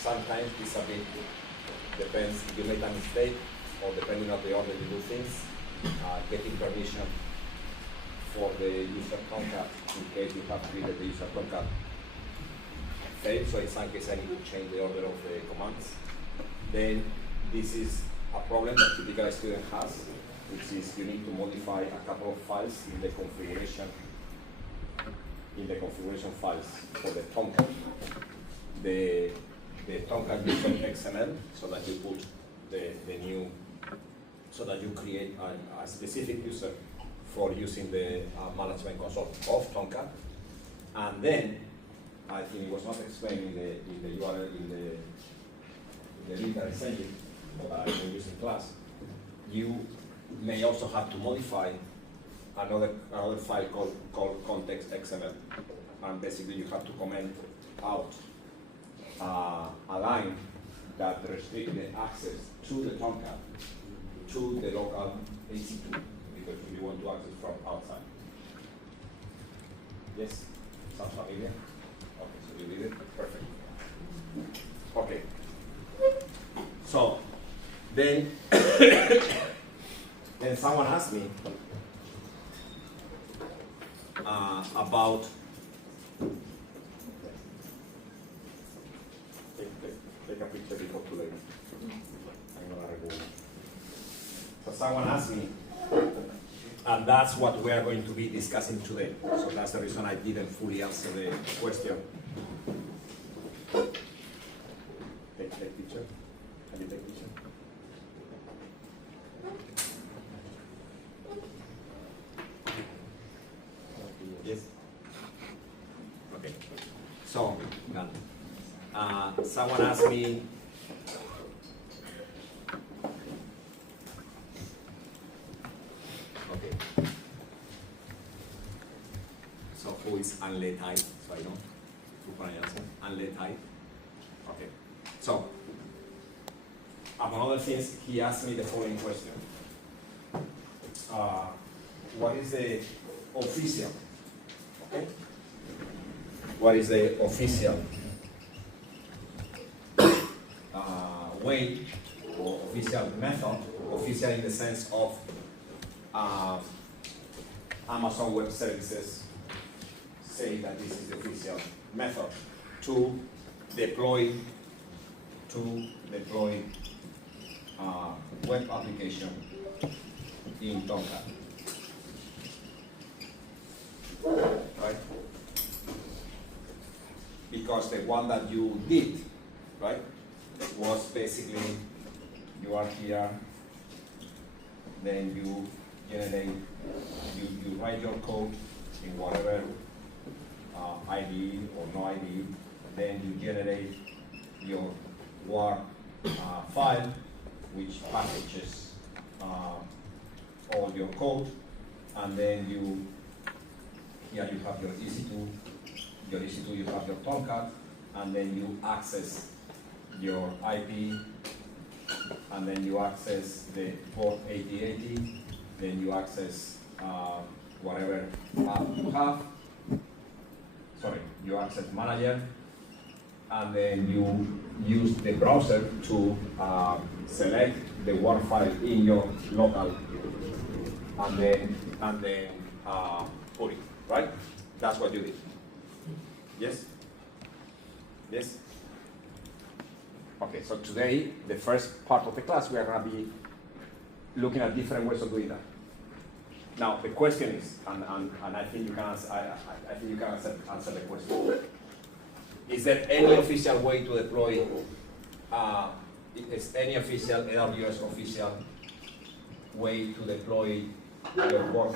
sometimes it's a bit, depends if you make a mistake or depending on the order you do things, getting permission for the user Tomcat in case you have created the user Tomcat failed. So in some case I need to change the order of the commands. Then this is a problem that typical student has, which is you need to modify a couple of files in the configuration files for the Tomcat. The Tomcat user XML, so that you put the new, so that you create a specific user for using the management console of Tomcat. And then, I think it was not explained in the URL, in the link that I sent you, that I will use in class, you may also have to modify another file called context XML. And basically you have to comment out a line that restricts the access to the Tomcat to the local AC2, because you want to access from outside. Yes? Sounds familiar? Okay, so you did it? Perfect. Okay. So, then, then someone asked me about take a picture before too late. I'm gonna remove it. So someone asked me, and that's what we are going to be discussing today. So that's the reason I didn't fully answer the question. Take picture. Can you take picture? Yes. Okay. So, someone asked me. Okay. So who is unletai? So I know who pronounce it. Unletai. Okay. So among other things, he asked me the following question: what is the official? Okay. What is the official way or official method? Official in the sense of Amazon Web Services say that this is the official method to deploy web application in Tomcat. Right? Because the one that you did, right, was basically you are here, then you generate, you write your code in whatever IDE or no IDE, then you generate your WAR file, which packages all your code, and then here you have your EC2, you have your Tomcat, and then you access your IP, and then you access the port 8080, then you access whatever app you have, you access manager, and then you use the browser to select the WAR file in your local, and then put it, right? That's what you did. Yes? Yes? Okay, so today, the first part of the class, we are going to be looking at different ways of doing that. Now, the question is, and I think you can answer, I think you can answer the question. Is there any official way to deploy, is any official AWS official way to deploy your web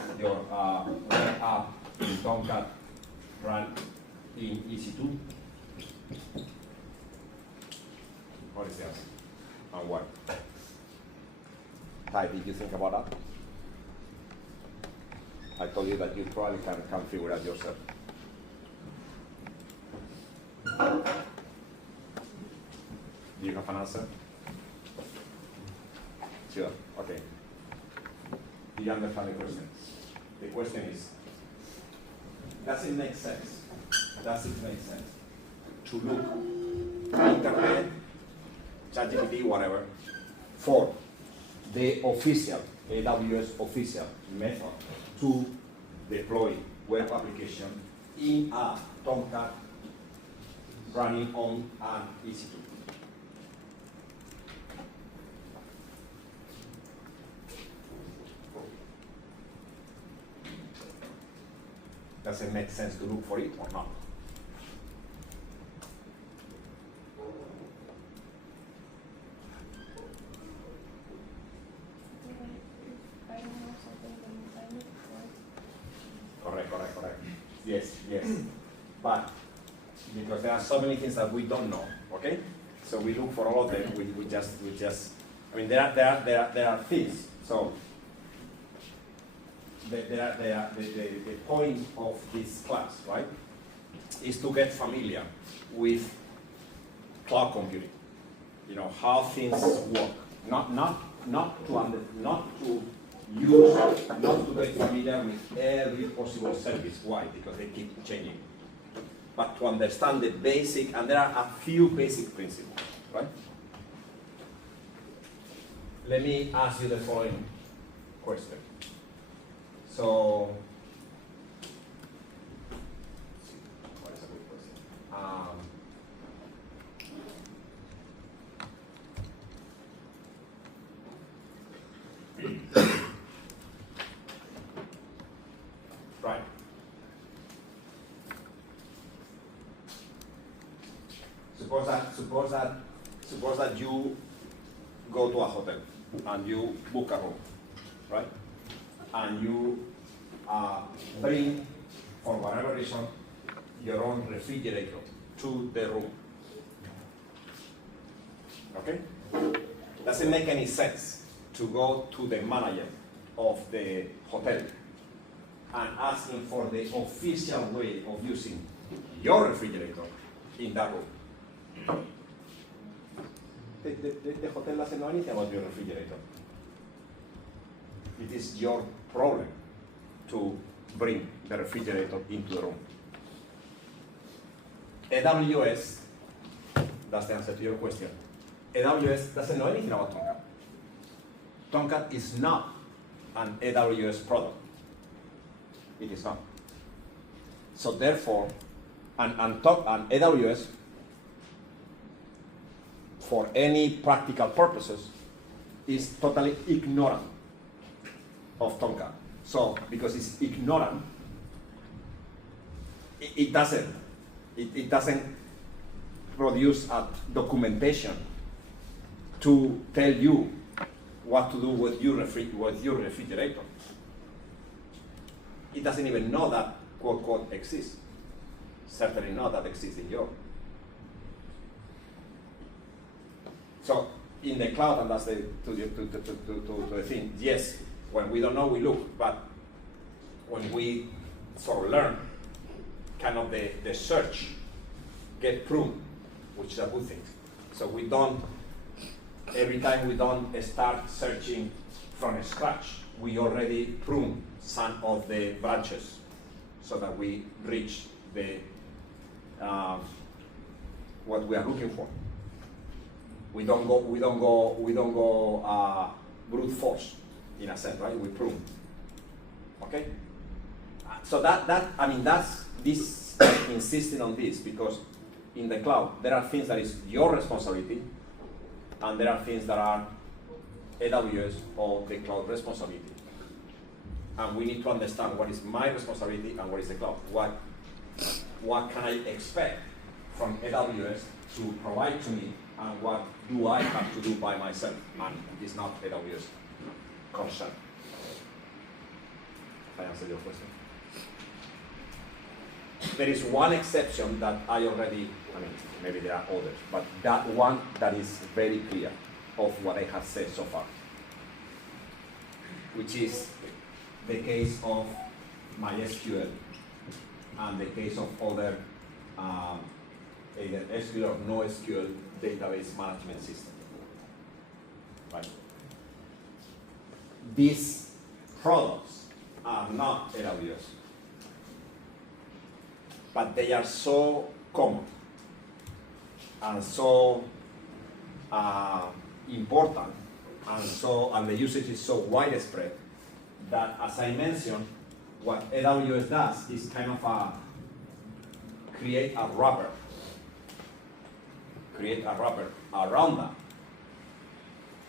app in Tomcat run in EC2? What is the answer? And why? Ty, did you think about that? I told you that you probably can figure it out yourself. Do you have an answer? Sure, okay. Do you understand the question? The question is, does it make sense? Does it make sense to look at internet ChatGPT, whatever, for the official, AWS official method to deploy web application in a Tomcat running on an EC2. Does it make sense to look for it or not? Correct. Yes. But because there are so many things that we don't know, okay? So we look for all of them. We just. I mean, there are things. So the point of this class, right, is to get familiar with cloud computing. You know how things work. Not to get familiar with every possible service. Why? Because they keep changing. But to understand the basic, and there are a few basic principles, right? Let me ask you the following question. So, what is a good question? Right. Suppose that you go to a hotel and you book a room, right? And you bring, for whatever reason, your own refrigerator to the room. Okay? Doesn't make any sense to go to the manager of the hotel and ask him for the official way of using your refrigerator in that room. The hotel doesn't know anything about your refrigerator. It is your problem to bring the refrigerator into the room. AWS, that's the answer to your question. AWS doesn't know anything about Tomcat. Tomcat is not an AWS product. It is not. So therefore, and AWS, for any practical purposes, is totally ignorant of Tomcat. So because it's ignorant, it doesn't produce a documentation to tell you what to do with your refrigerator. It doesn't even know that quote exists. Certainly not that exists in your. So in the cloud, and that's to the thing. Yes, when we don't know, we look, but when we sort of learn, kind of the search get pruned, which is a good thing. So we don't, every time we don't start searching from scratch, we already prune some of the branches so that we reach the what we are looking for. We don't go brute force in a sense, right? We prune. Okay. So that's this insisting on this because in the cloud there are things that is your responsibility, and there are things that are AWS or the cloud responsibility. And we need to understand what is my responsibility and what is the cloud. What can I expect from AWS to provide to me, and what do I have to do by myself? And it is not AWS concern. I answered your question. There is one exception that maybe there are others, but that one that is very clear of what I have said so far, which is the case of MySQL and the case of other either SQL or NoSQL database management system. Right? These products are not AWS, but they are so common and so important, and the usage is so widespread that, as I mentioned, what AWS does is kind of create a wrapper around that,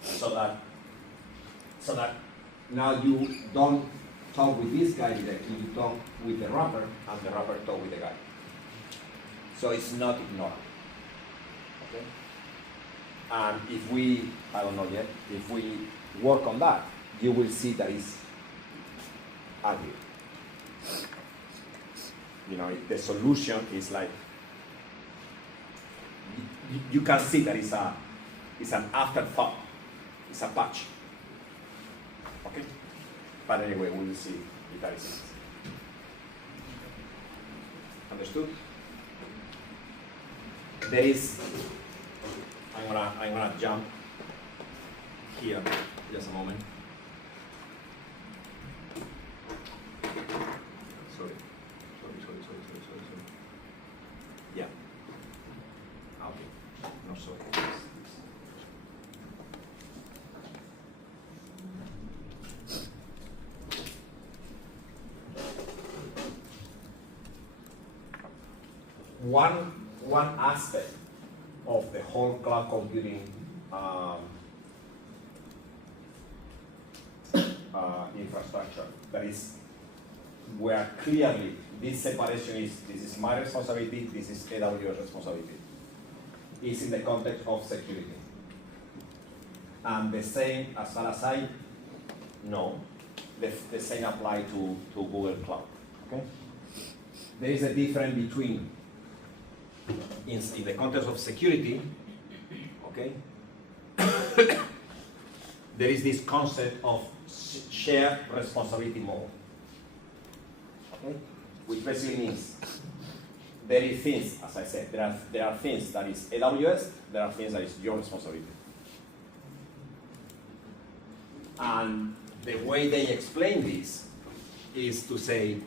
so that now you don't talk with this guy directly, you talk with the wrapper, and the wrapper talk with the guy. So it's not ignorant. Okay? And if we, I don't know yet, if we work on that, you will see that it's ugly. You know, the solution is like, you can see that it's an afterthought, it's a patch. Okay? But anyway, we will see if that is it. Understood? There is, I'm gonna jump here just a moment. Sorry. Yeah. Okay. No, sorry. One aspect of the whole cloud computing infrastructure that is where clearly this separation is, this is my responsibility, this is AWS responsibility, is in the context of security. And the same, as far as I know, the same apply to Google Cloud. Okay? There is a difference between, in the context of security, okay, there is this concept of shared responsibility model, okay, which basically means there is things, as I said, there are things that is AWS, there are things that is your responsibility. And the way they explain this is to say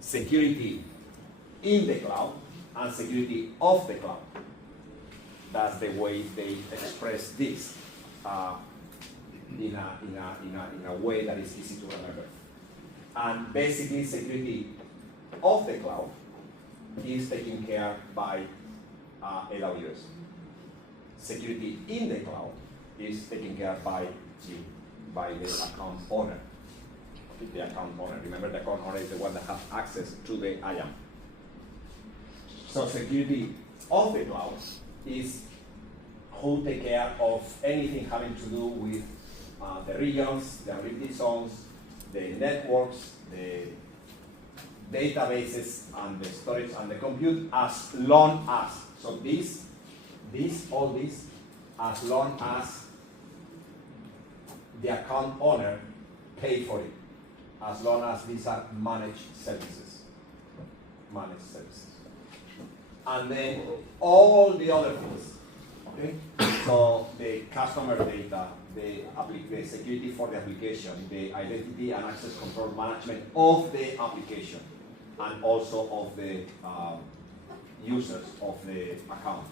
security in the cloud and security of the cloud. That's the way they express this in a way that is easy to remember. And basically, security of the cloud is taken care by AWS. Security in the cloud is taken care by the account owner. The account owner. Remember, the account owner is the one that has access to the IAM. So security of the cloud is who take care of anything having to do with the regions, the encrypted zones, the networks, the databases, and the storage and the compute, as long as, so all this, as long as the account owner pay for it, as long as these are managed services. And then all the other things, okay? So the customer data, the security for the application, the identity and access control management of the application, and also of the users of the account.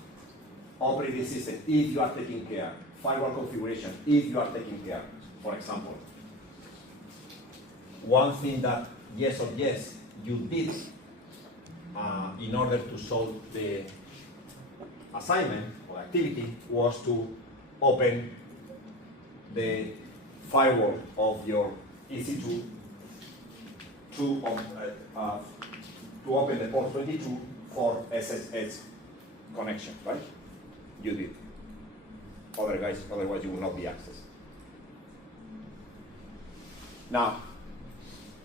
Operating system, if you are taking care. Firewall configuration, if you are taking care, for example. One thing that, yes or yes, you did in order to solve the assignment or activity was to open the firewall of your EC2 to open the port 22 for SSH connection, right? You did. Otherwise you will not be accessed. Now,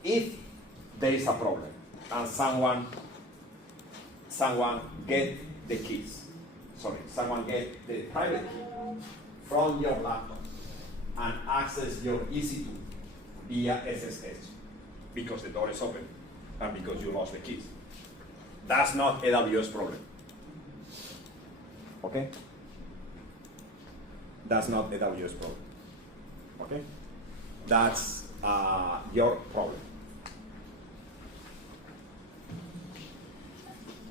if there is a problem and someone get the private key from your laptop and access your EC2 via SSH because the door is open and because you lost the keys. That's not AWS problem. Okay? That's not AWS problem. Okay? That's your problem.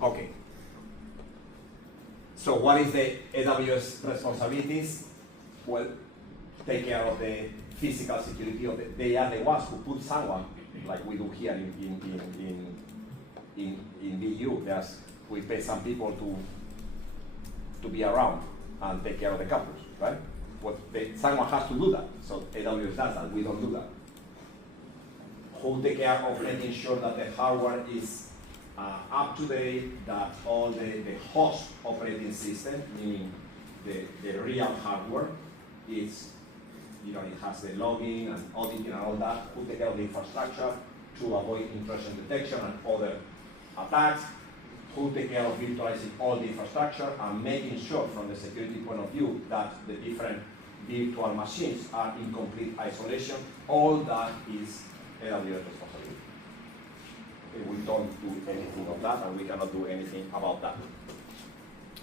Okay. So what is the AWS responsibilities? Well, take care of the physical security of it. They are the ones who put someone, like we do here in BU. We pay some people to be around and take care of the campus, right? Someone has to do that, so AWS does that, we don't do that. Who take care of making sure that the hardware is up to date, that all the host operating system, meaning the real hardware, is, it has the logging and auditing and all that. Who take care of the infrastructure to avoid intrusion detection and other attacks. Who take care of virtualizing all the infrastructure and making sure from the security point of view that the different virtual machines are in complete isolation. All that is AWS responsibility. We don't do anything of that, and we cannot do anything about that.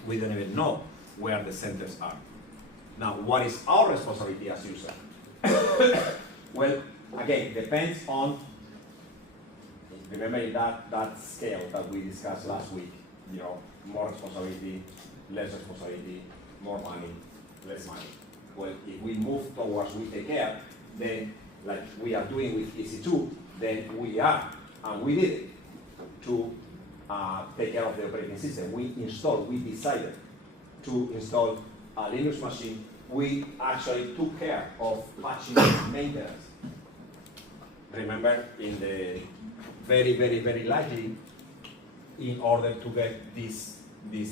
We don't even know where the centers are. Now, what is our responsibility as user? Well, again, depends on, remember that scale that we discussed last week, more responsibility, less responsibility, more money, less money. Well, if we move towards we take care, then like we are doing with EC2, then we are, and we did it, to take care of the operating system. We decided to install a Linux machine. We actually took care of patching and maintenance. Remember, in the very, very, very likely, in order to get this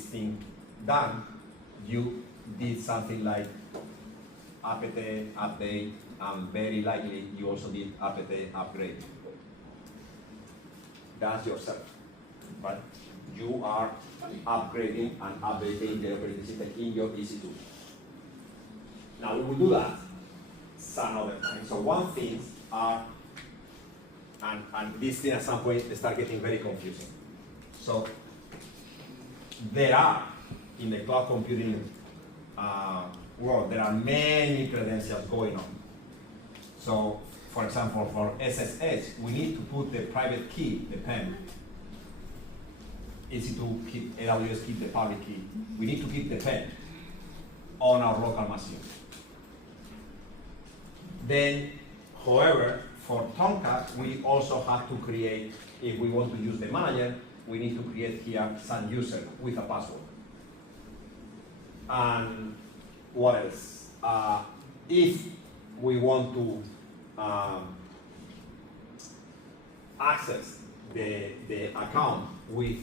thing done, you did something like apt update, and very likely you also did apt upgrade. That's yourself, but you are upgrading and updating the operating system in your EC2. Now we will do that some other time. So one thing are, and this thing at some point start getting very confusing. So there are, in the cloud computing world, there are many credentials going on. So, for example, for SSH, we need to put the private key, the PEM. EC2 keep, AWS keep the public key. We need to keep the PEM on our local machine. Then, however, for Tomcat, we also have to create, if we want to use the manager, we need to create here some user with a password. And what else? If we want to access the account with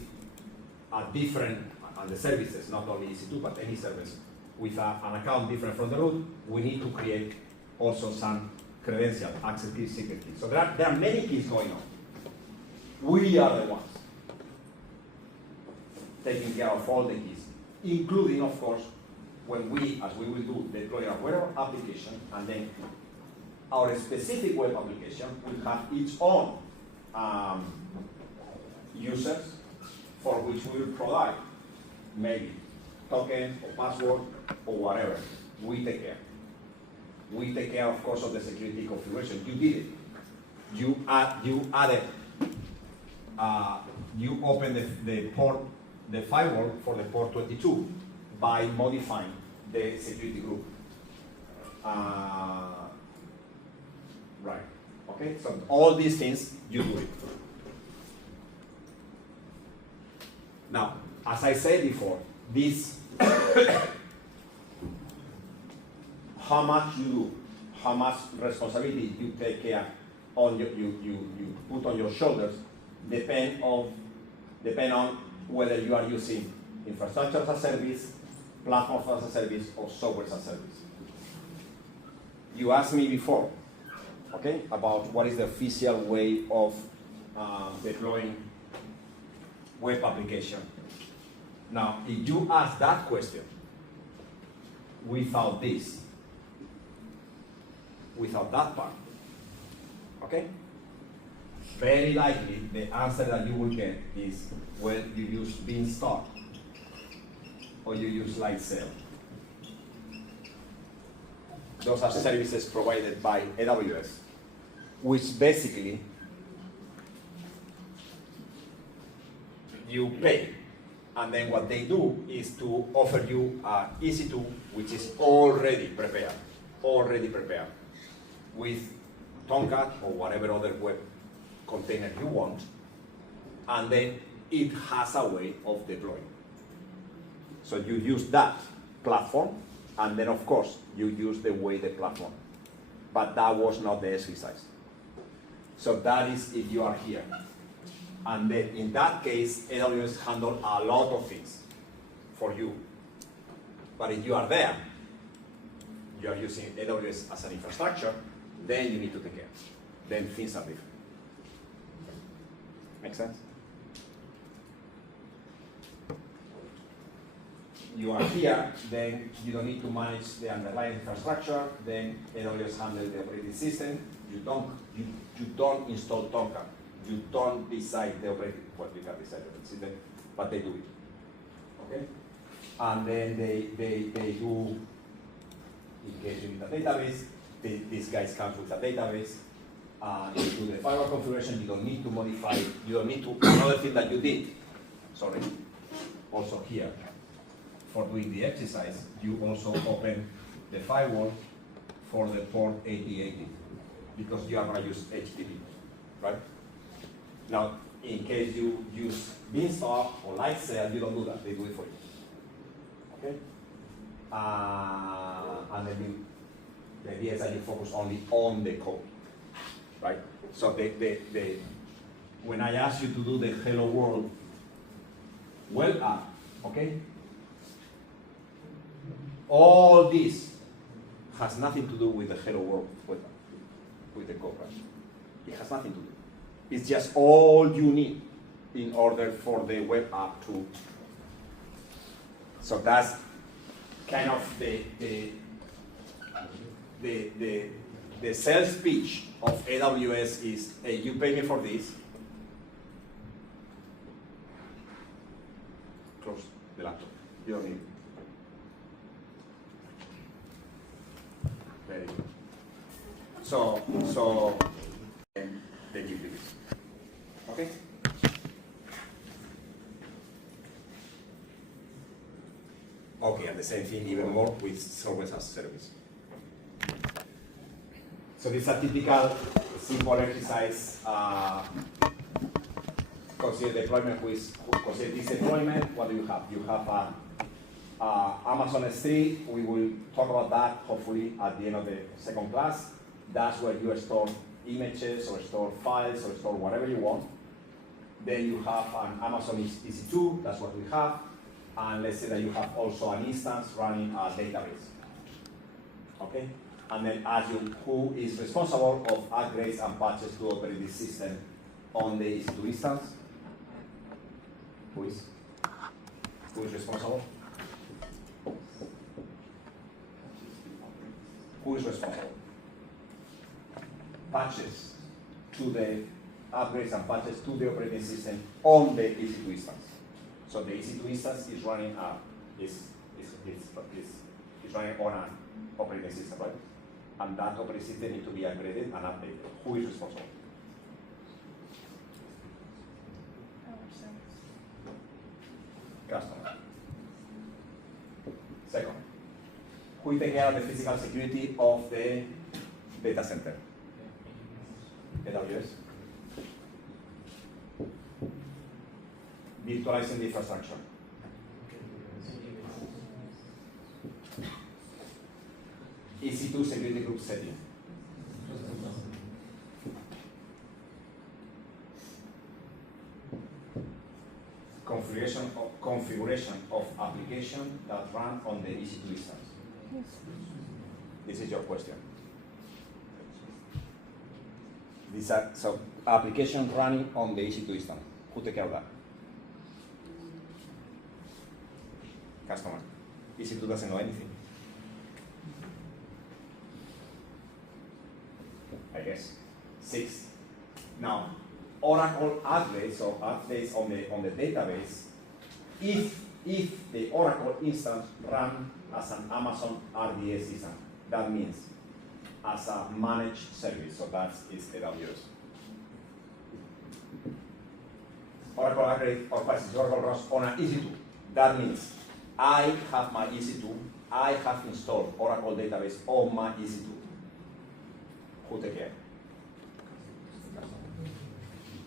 a different, and the services, not only EC2, but any service, with an account different from the root, we need to create also some credential, access key, secret key. So there are many keys going on. We are the ones taking care of all the keys, including, of course, when we, as we will do, deploy our web application, and then our specific web application will have its own users for which we will provide maybe token or password or whatever. We take care. We take care, of course, of the security configuration. You did it. You added. You opened the port, the firewall for the port 22 by modifying the security group. Right. Okay. So all these things you do it. Now, as I said before, this how much you do, how much responsibility you take care on you put on your shoulders depend on whether you are using infrastructure as a service, platform as a service, or software as a service. You asked me before, okay, about what is the official way of deploying web application. Now, if you ask that question without this, without that part, okay, very likely the answer that you will get is, well, you use Beanstalk or you use Lightsail. Those are services provided by AWS, which basically you pay And then what they do is to offer you EC2, which is already prepared, with Tomcat or whatever other web container you want, and then it has a way of deploying. So you use that platform, and then of course you use the way the platform. But that was not the exercise. So that is if you are here. And then in that case, AWS handles a lot of things for you. But if you are there, you are using AWS as an infrastructure, then you need to take care. Then things are different. Make sense? You are here, then you don't need to manage the underlying infrastructure, then AWS handles the operating system. You don't install Tomcat. You don't decide the operating, well, you can decide the operating system, but they do it. Okay? And then they do, in case you need a database, these guys come with a database, you do the firewall configuration, you don't need to modify, you don't need to, another thing that you did, sorry, also here, for doing the exercise, you also open the firewall for the port 8080, because you are going to use HTTP, right? Now, in case you use Beanstalk or Lightsail, you don't do that, they do it for you. Okay? And then the idea is that you focus only on the code, right? So when I ask you to do the Hello World web app, okay? All this has nothing to do with the Hello World web app, with the code, right? It has nothing to do. It's just all you need in order for the web app to. So that's kind of the sales pitch of AWS is, hey, you pay me for this. Close the laptop. You don't need it. Very good. So they give you this. Okay? Okay, and the same thing even more with software as a service. So this is a typical simple exercise. Consider deployment consider this deployment. What do you have? You have Amazon S3. We will talk about that hopefully at the end of the second class. That's where you store images or store files or store whatever you want. Then you have an Amazon EC2, that's what we have. And let's say that you have also an instance running a database. Okay? And then ask you who is responsible of upgrades and patches to operating system on the EC2 instance. Who is responsible? Who is responsible? Patches to the upgrades and patches to the operating system on the EC2 instance. So the EC2 instance is running is running on an operating system, right? And that operating system needs to be upgraded and updated. Who is responsible? Customer. Second, who takes care of the physical security of the data center? AWS. Virtualizing the infrastructure. EC2 security group setting. Configuration of application that run on the EC2 instance. This is your question. These are so application running on the EC2 instance. Who take care of that? Customer. EC2 doesn't know anything. I guess. 6. Now, Oracle updates, so updates on the database, if the Oracle instance run as an Amazon RDS instance, that means as a managed service, so that is AWS. Oracle upgrade or patches Oracle runs on an EC2. That means I have my EC2, I have installed Oracle database on my EC2. Who take care?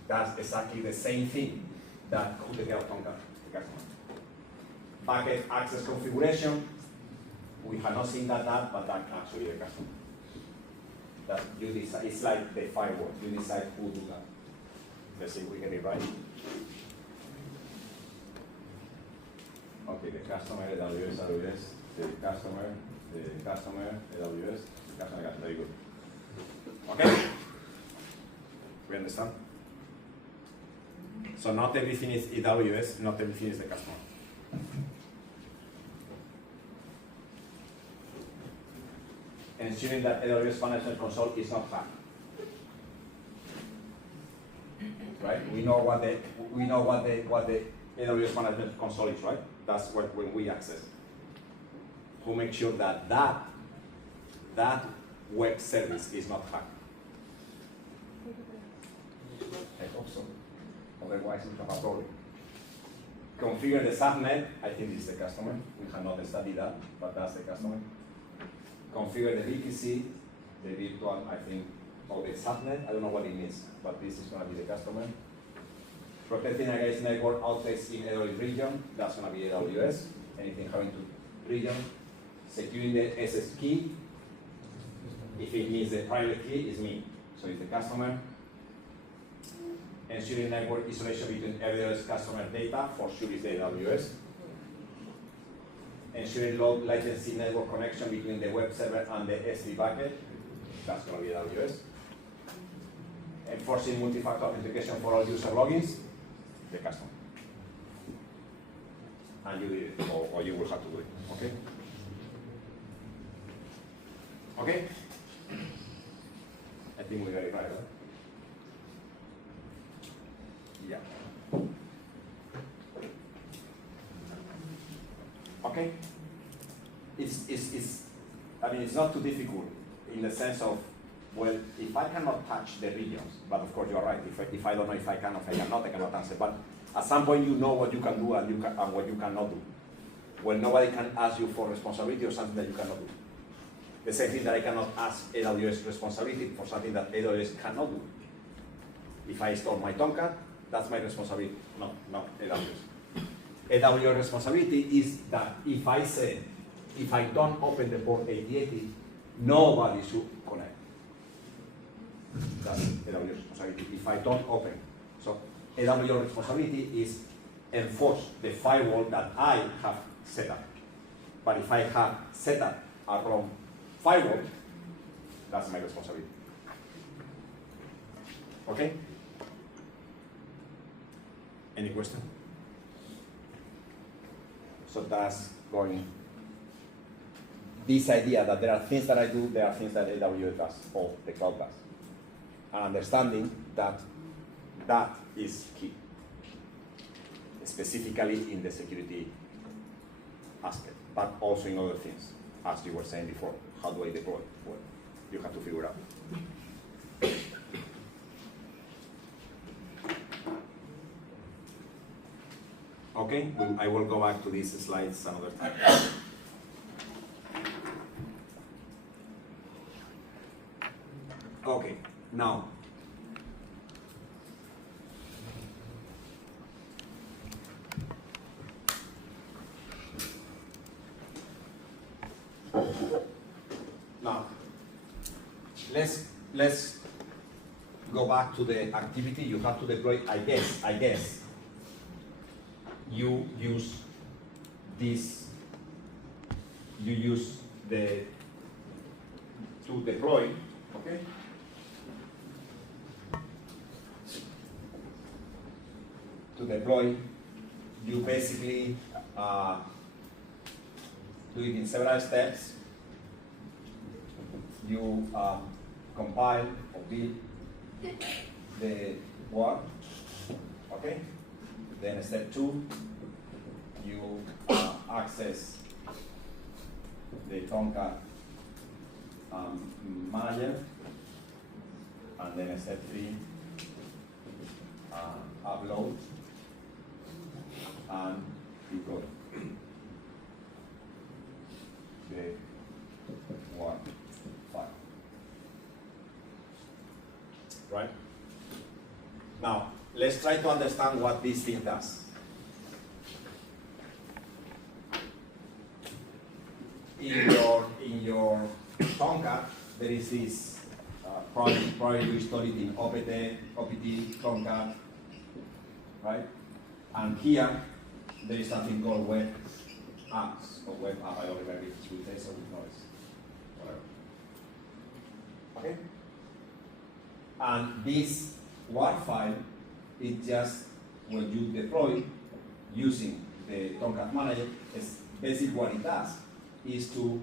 That's exactly the same thing that who take care of Tomcat, the customer. Packet access configuration, we have not seen that, but that actually the customer. That you decide, it's like the firewall, you decide who do that. Let's see if we get it right. Okay, the customer, AWS, the customer, AWS, the customer, very good. Okay? We understand? So not everything is AWS, not everything is the customer. Ensuring that AWS Management Console is not hacked. Right? We know what the AWS Management Console is, right? That's what when we access. To make sure that that web service is not hacked. I hope so. Otherwise, we have a problem. Configure the subnet. I think this is the customer. We have not studied that, but that's the customer. Configure the VPC, the virtual, I think, or the subnet. I don't know what it means, but this is going to be the customer. Protecting against network outtakes in AWS region. That's going to be AWS. Anything having to region. Securing the SS key. If it means the private key, is me. So it's the customer. Ensuring network isolation between AWS customer data, for sure is the AWS. Ensuring low latency network connection between the web server and the S3 bucket, that's going to be AWS. Enforcing multi-factor authentication for all user logins, the customer. And you did it, or you will have to do it, okay? Okay? I think we got it right, huh? Yeah. Okay. I mean, it's not too difficult in the sense of, well, if I cannot touch the regions, but of course you're right. If I don't know if I can or if I cannot, I cannot answer. But at some point you know what you can do and what you cannot do. Well, nobody can ask you for responsibility or something that you cannot do. The same thing that I cannot ask AWS responsibility for something that AWS cannot do. If I install my Tomcat, that's my responsibility, not AWS. AWS responsibility is that if I don't open the port 8080, nobody should connect. That's AWS responsibility, if I don't open. So AWS responsibility is enforce the firewall that I have set up. But if I have set up a wrong firewall, that's my responsibility. Okay? Any question? So that's going. This idea that there are things that I do, there are things that AWS does, or the cloud does. And understanding that that is key, specifically in the security aspect, but also in other things, as you were saying before. How do I deploy? Well, you have to figure out. Okay, I will go back to these slides another time. Okay, now. Now, let's go back to the activity you have to deploy. I guess. You use this. You use the to deploy. Okay. To deploy, you basically do it in several steps. You compile or build the work. Okay. Then step 2, you access the Tomcat manager, and then step 3, upload and deploy. the WAR file. Right? Now, let's try to understand what this thing does. In your Tomcat, there is this probably we studied in OPT, Tomcat, right? And here, there is something called web apps, or web app, I don't remember if it's with text or with noise, whatever. Okay? And this WAR file is just when you deploy using the Tomcat manager, is basically what it does is to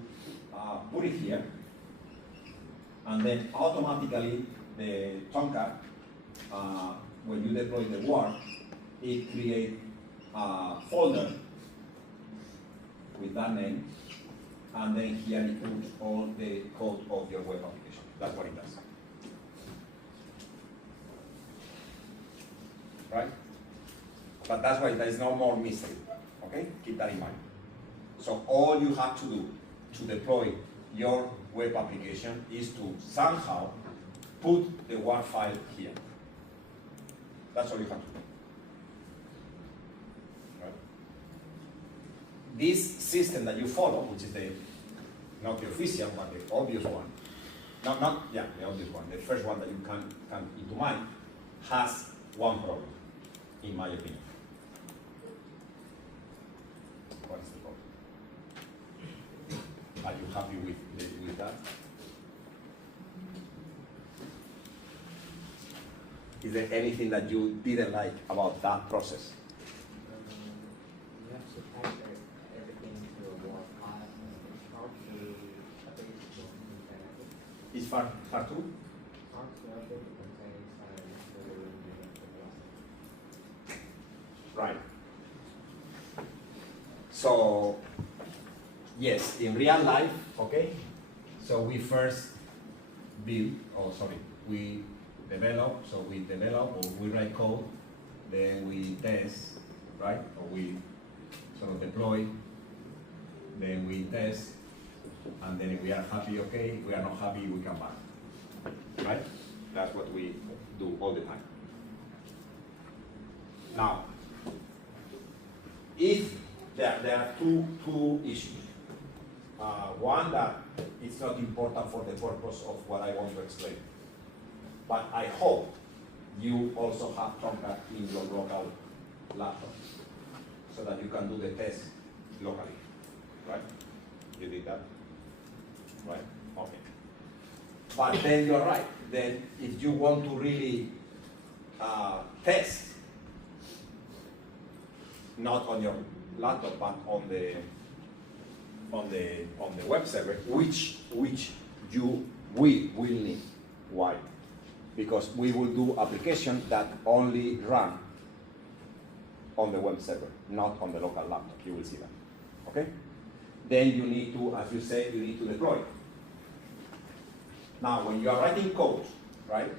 put it here, and then automatically the Tomcat, when you deploy the WAR, it creates a folder with that name, and then here it puts all the code of your web application. That's what it does. Right? But that's why there is no more mystery. Okay? Keep that in mind. So all you have to do to deploy your web application is to somehow put the WAR file here. That's all you have to do. Right? This system that you follow, which is not the official but the obvious one, the obvious one, the first one that you can come into mind, has one problem, in my opinion. What is the problem? Are you happy with that? Is there anything that you didn't like about that process? You have to type everything to a WAR file, and it's hard to update it. It's hard to? Hard to update the container file whether you have to process. Right. So, yes, in real life, okay, so we first we develop or we write code, then we test, right, or we sort of deploy, then we test, and then if we are happy, okay, if we are not happy, we come back, right? That's what we do all the time. Now, if there are two issues. One that is not important for the purpose of what I want to explain. But I hope you also have Tomcat in your local laptop so that you can do the test locally, right? You did that? Right? Okay. But then you're right. Then if you want to really test, not on your laptop, but on the web server, which we will need. Why? Because we will do applications that only run on the web server, not on the local laptop. You will see that. Okay? Then you need to, as you said, you need to deploy. Now, when you are writing code, right?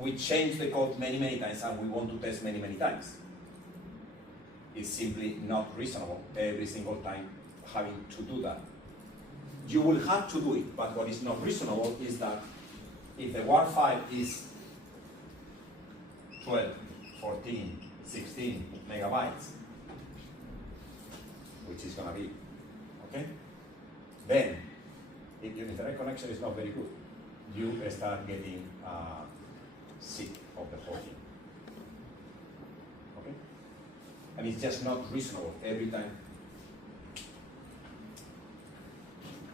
We change the code many times, and we want to test many times. It's simply not reasonable every single time having to do that. You will have to do it, but what is not reasonable is that if the WAR file is 12, 14, 16 megabytes, which is going to be, okay? Then, if your internet connection is not very good, you start getting sick of the whole thing. Okay? And it's just not reasonable every time.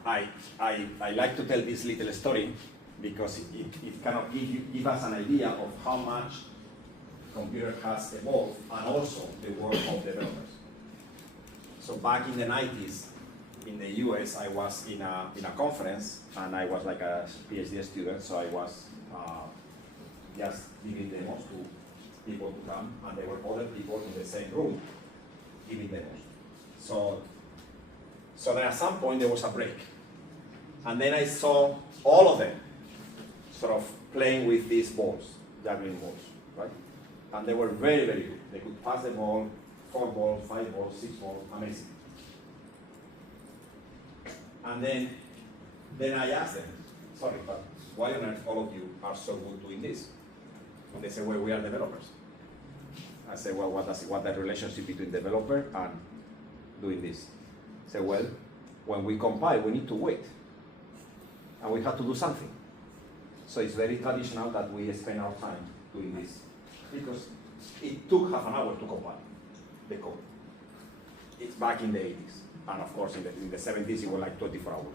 I like to tell this little story because it kind of give us an idea of how much computer has evolved and also the work of developers. So back in the 90s, in the US, I was in a conference, and I was like a PhD student, so I was just giving demos to people to come, and there were other people in the same room giving demos. So then at some point there was a break, and then I saw all of them sort of playing with these balls, juggling balls, right? And they were very good. They could pass the ball, 4 balls, 5 balls, 6 balls, amazing. And then I asked them, sorry, but why on earth all of you are so good doing this? And they said, well, we are developers. I said, well, what's the relationship between developer and doing this? I said, well, when we compile, we need to wait. And we have to do something. So it's very traditional that we spend our time doing this. Because it took half an hour to compile the code. It's back in the 80s. And of course, in the 70s, it was like 24 hours.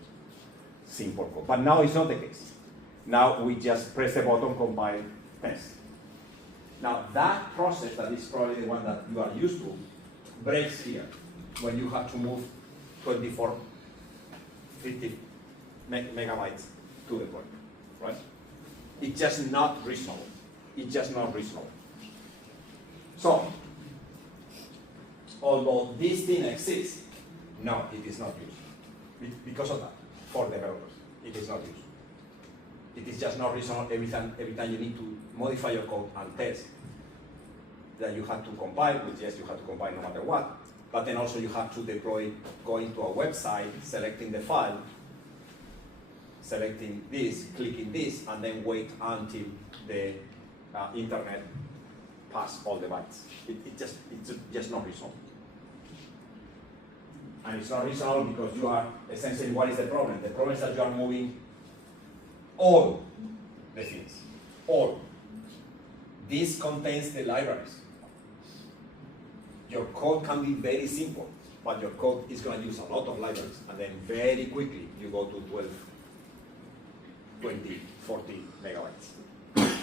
Simple code. But now it's not the case. Now we just press the button, compile, test. Now that process, that is probably the one that you are used to, breaks here when you have to move 24, 50 megabytes to the point, right? It's just not reasonable. It's just not reasonable. So, although this thing exists, no, it is not used. Because of that, for developers, it is not used. It is just not reasonable every time you need to modify your code and test that you have to compile, which yes, you have to compile no matter what, but then also you have to deploy, going to a website, selecting the file, selecting this, clicking this, and then wait until the internet pass all the bytes. It's just not reasonable. And it's not reasonable because you are, essentially, what is the problem? The problem is that you are moving all the things, all. This contains the libraries. Your code can be very simple, but your code is going to use a lot of libraries, and then very quickly you go to 12, 20, 40 megabytes.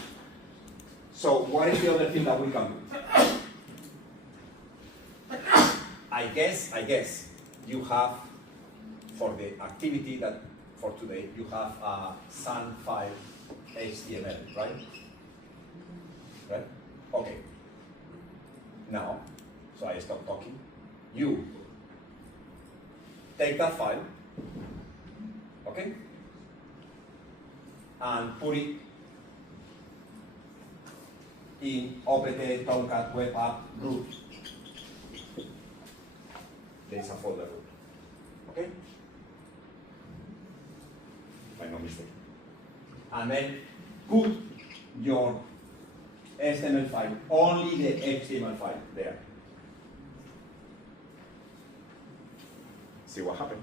So what is the other thing that we can do? I guess you have, for the activity that for today, you have a SAN file HTML, right? Right? Okay. Now, so I stop talking. You take that file, okay, and put it in OPT Tomcat Web App root. There is a folder root, okay? If I'm not mistaken. And then put your HTML file, only the HTML file there. See what happened?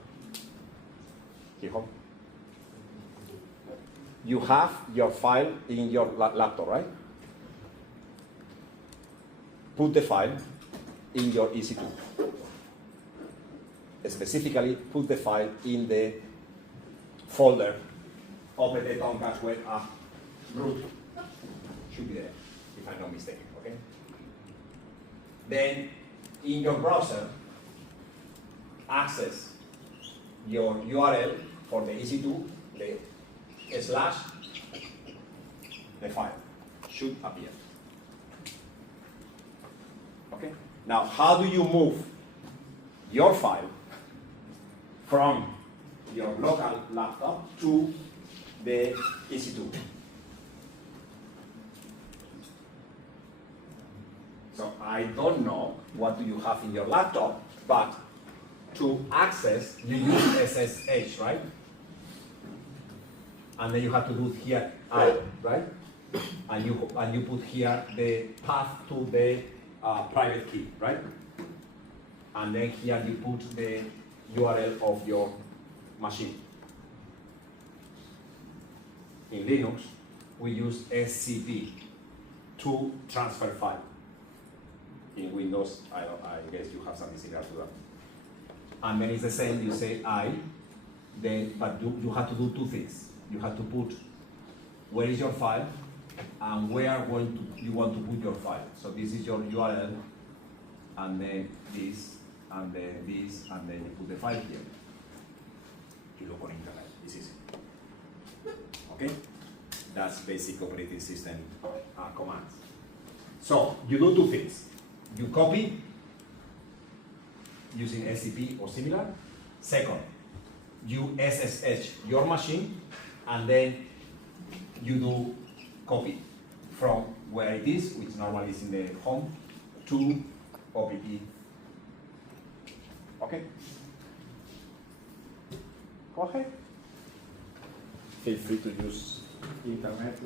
Here. You have your file in your laptop, right? Put the file in your EC2. Specifically, put the file in the folder OPT Tomcat Web App root. Should be there, if I'm not mistaken, okay? Then, in your browser, access your URL for the EC2, the slash, the file should appear. Okay? Now, how do you move your file from your local laptop to the EC2? So I don't know what do you have in your laptop, but to access, you use SSH, right? And then you have to do here, right? And you put here the path to the private key, right? And then here you put the URL of your machine. In Linux, we use SCP to transfer file. In Windows, I guess you have something similar to that. And then it's the same, you say then, but you have to do two things. You have to put where is your file and where you want to put your file. So this is your URL, and then this, and then this, and then you put the file here. You look on internet, this is it. Okay? That's basic operating system commands. So you do two things. You copy using SCP or similar. Second, you SSH your machine, and then you do copy from where it is, which normally is in the home, to OPT. Okay? go ahead. Feel free to use internet